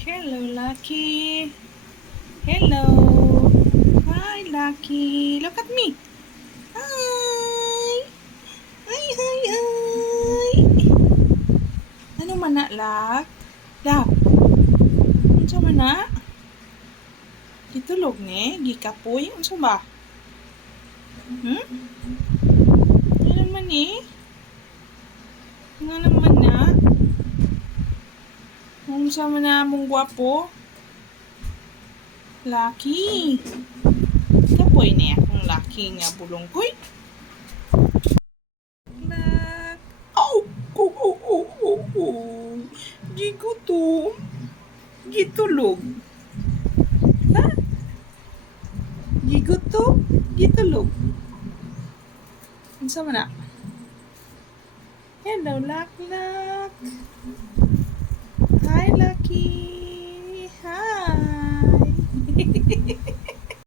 Hello, Lucky. Hello. Hi, Lucky. Look at me. Hi. Hi, hi, hi. Ano man na, Lak? Lak, unsa man na? Gitulog ni? Gikapoy? Unsa ba? Hmm? Ano naman ni? Nga naman na? Unsa man na mong gwapo? Lucky. Kapoy ni akong Lucky nga bulongkoy. Lak. Oh! Oh, oh, oh, oh, oh. Gigutom. Gitulog. Ha? Gigutom? Gitulog. Unsa man na? Hello, Lak Lak.